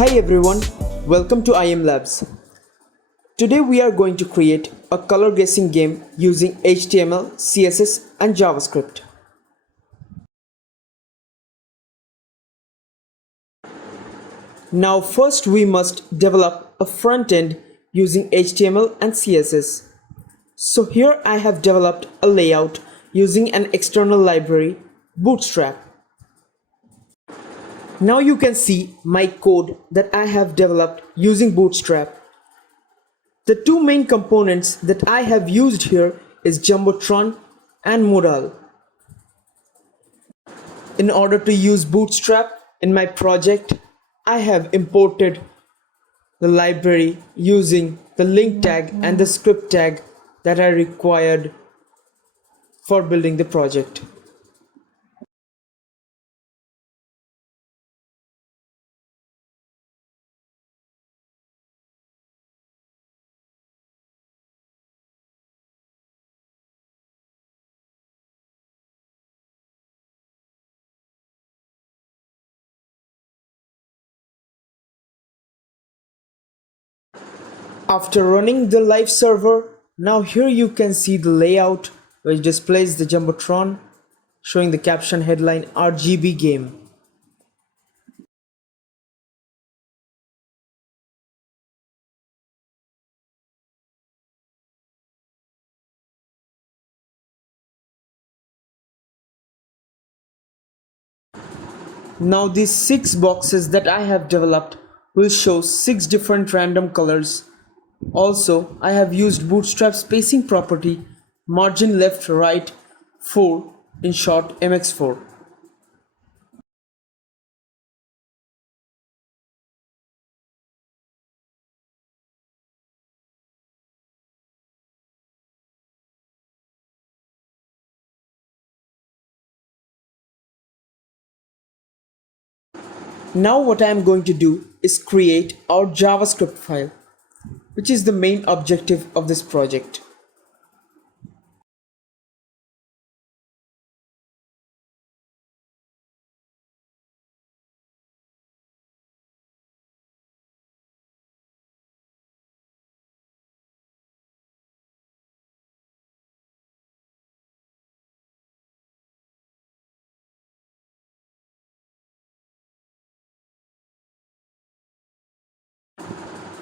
Hi everyone, welcome to IEMLabs. Today we are going to create a color guessing game using HTML, CSS and JavaScript. Now first we must develop a front end using HTML and CSS. So here I have developed a layout using an external library, Bootstrap. Now you can see my code that I have developed using Bootstrap. The two main components that I have used here is Jumbotron and Modal. In order to use Bootstrap in my project, I have imported the library using the link tag and the script tag that are required for building the project. After running the live server, now here you can see the layout which displays the Jumbotron showing the caption headline RGB game. Now these 6 boxes that I have developed will show 6 different random colors. Also, I have used Bootstrap spacing property, margin left right 4, in short MX4. Now what I am going to do is create our JavaScript file, which is the main objective of this project.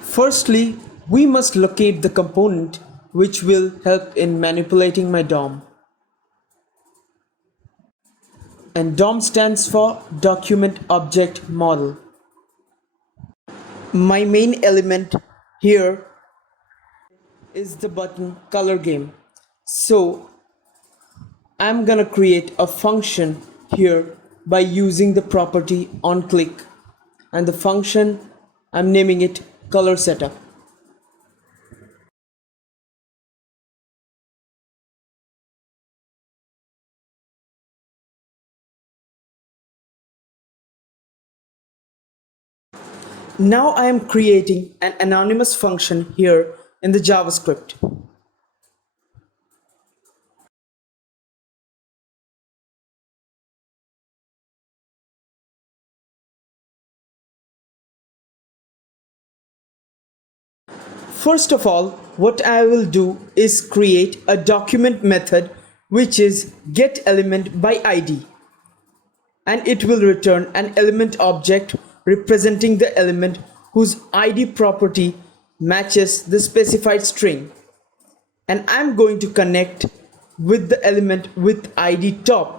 Firstly, we must locate the component which will help in manipulating my DOM. And DOM stands for Document Object Model. My main element here is the button color game. So I'm gonna create a function here by using the property onClick, and the function I'm naming it color setup. Now I am creating an anonymous function here in the JavaScript. First of all, what I will do is create a document method which is getElementById, and it will return an element object representing the element whose ID property matches the specified string. And I'm going to connect with the element with ID top.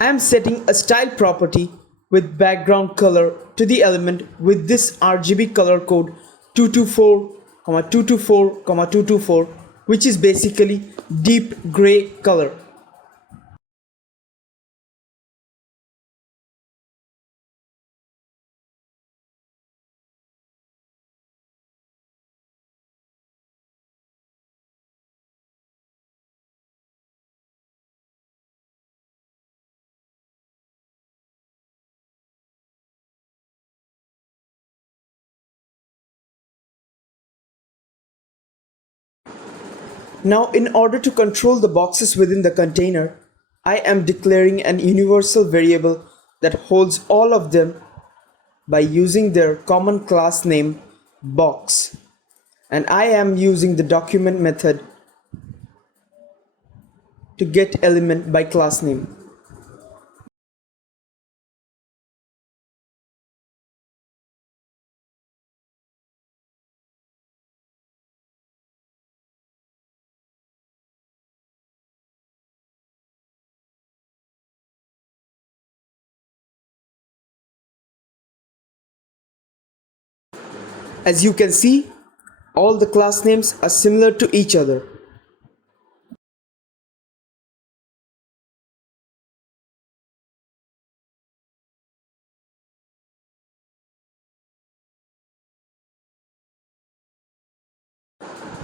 I am setting a style property with background color to the element with this RGB color code 224, 224, 224, which is basically deep gray color. Now, in order to control the boxes within the container, I am declaring an universal variable that holds all of them by using their common class name box. And I am using the document method to get element by class name. As you can see, all the class names are similar to each other.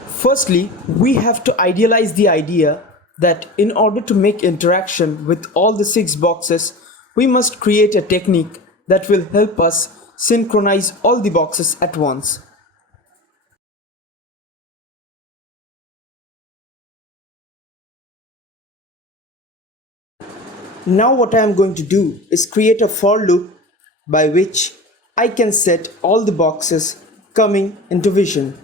Firstly, we have to idealize the idea that in order to make interaction with all the 6 boxes, we must create a technique that will help us synchronize all the boxes at once. Now what I am going to do is create a for loop by which I can set all the boxes coming into vision.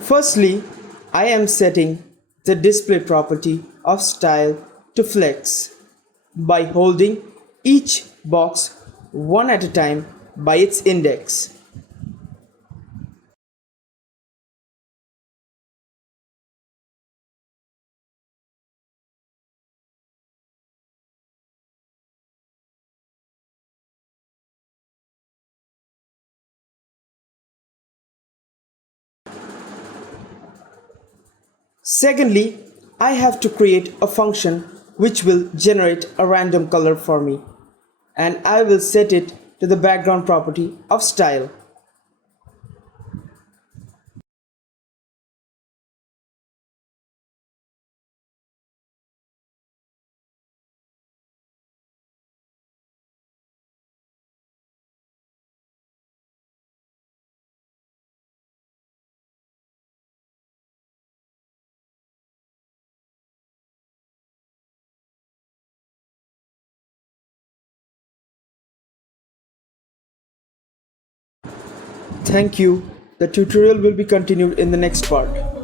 Firstly, I am setting the display property of style to flex by holding each box one at a time by its index. Secondly, I have to create a function which will generate a random color for me, and I will set it to the background property of style. Thank you. The tutorial will be continued in the next part.